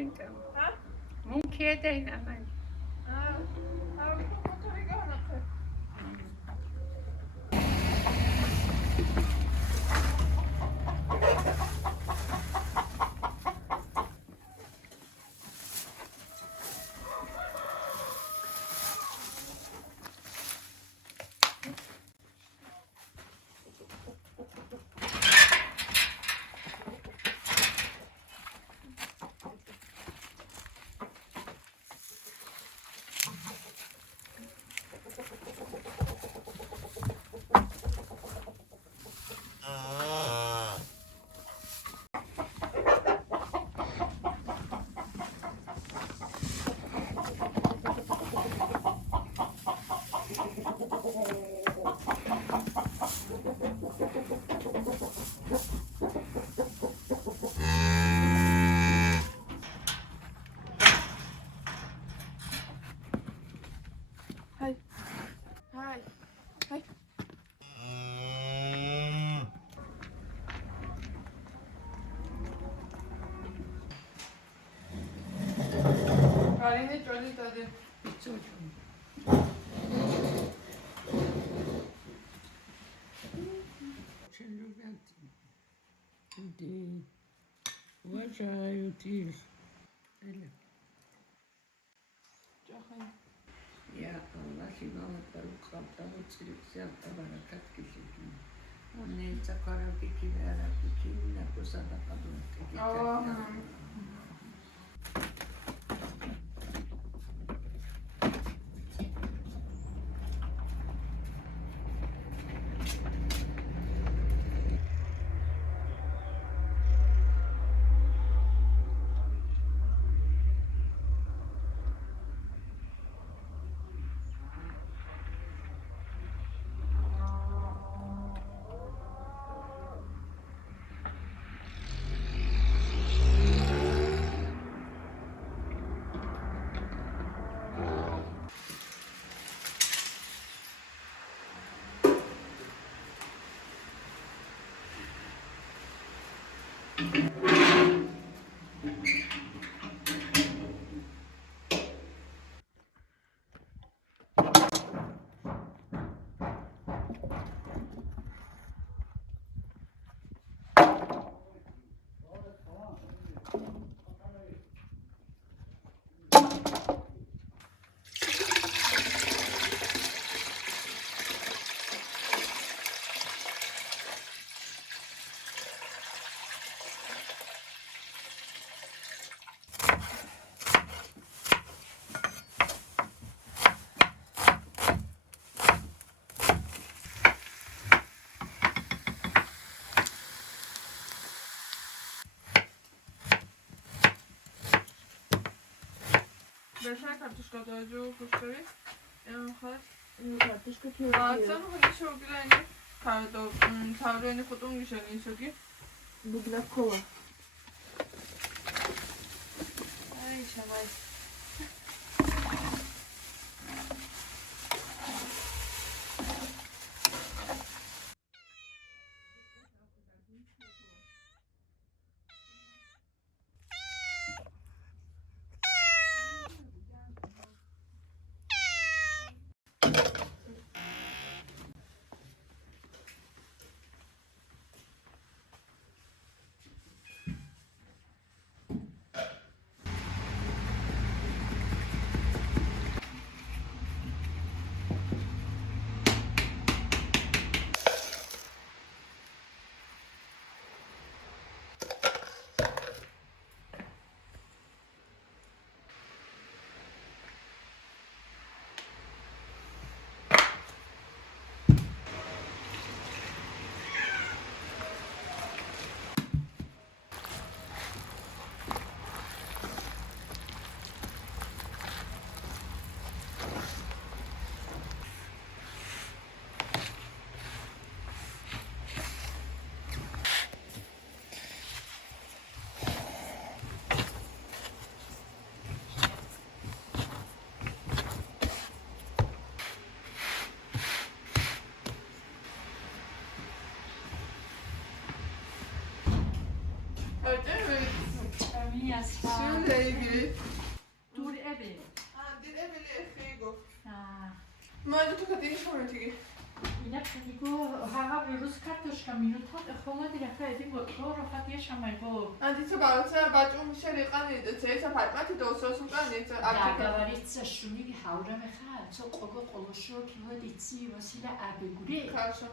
então. ها؟ ممكن هنا هاي هاي هاي قارینه جولی داده de uważają też. Ya Allah şivanı tarukata uçuruksa tabarakat kişikin. Onun çakara peki vera peki ne kusada kadın peki. Allah'ım. بهتر کارتوشکا دایجو خوشتری؟ خواهد؟ کارتوشکا توی Sen hani şöyle tarihini fotoğrafını geçelim şöyle. Bugla kova. Ay şamay. Şimdi ilgili. دور ابي دي الاب اللي خيجو ها ما انتو كاتين شو تيجي اینا پدیگو هر روز کاتش کامینوتات اخوان دیگه ادیم گفتور رو خاطیش هم میگو عندي تبع بعد اون شری قنی ده چه پرمات دوسوس قنی ده داوری تشونی که هاورا میخواد تو قوقو قلوشو که ودیتی وسیله ابگوری کارشو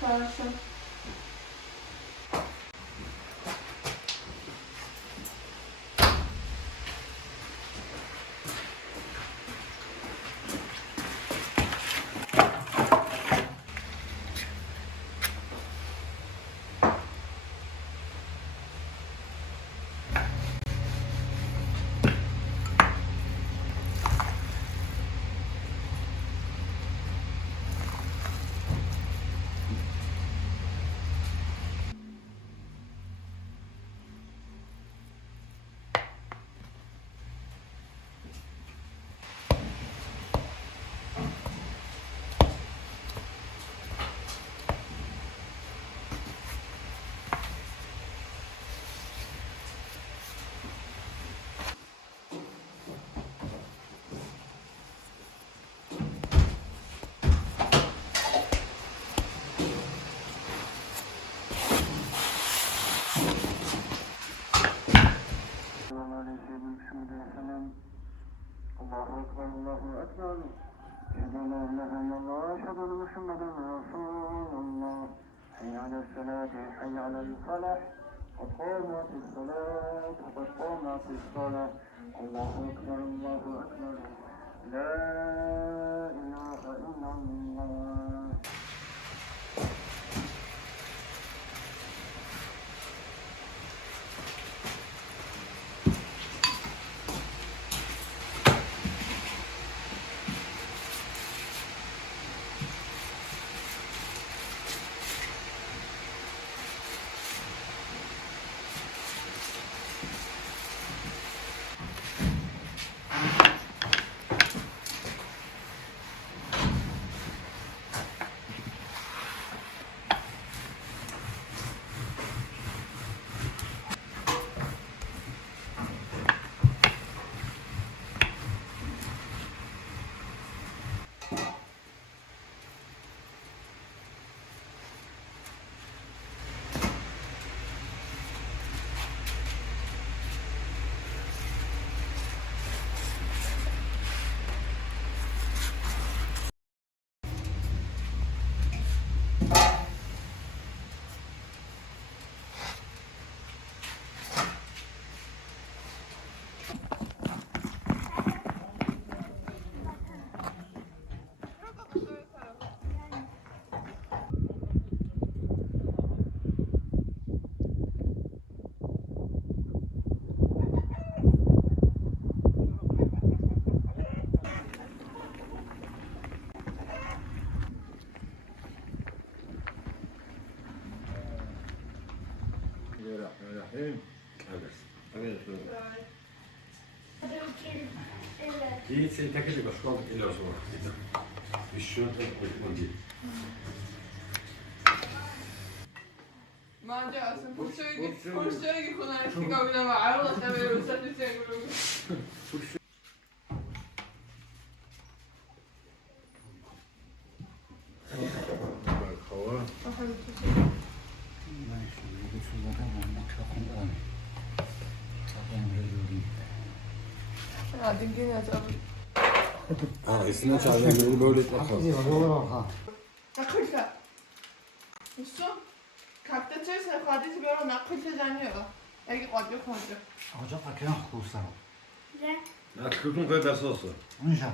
کارشو الله أكبر الله أكبر أشهد أن لا إله إلا الله أشهد أن محمدا رسول الله حي على الصلاة حي على الفلاح قد قامت الصلاة قد قامت الصلاة الله أكبر الله أكبر لا إله إلا الله الرحيم دي تاكل بشكل إلى صورة الشنطة والدي ما جاء أصلا فرشة يجي خلنا نحكي قبل ما عرضت أبي وسافر حبيبتي. قاعدين كده هتقابل. اسمها شعبان بيقولوا بولد أخص. نقلت. بصوا 각자 칠수 가지 집에로 나클트잖아요. 애기 어디 가죠? Ocak akıyan kursa. لا تكون غير صوصة. Unja.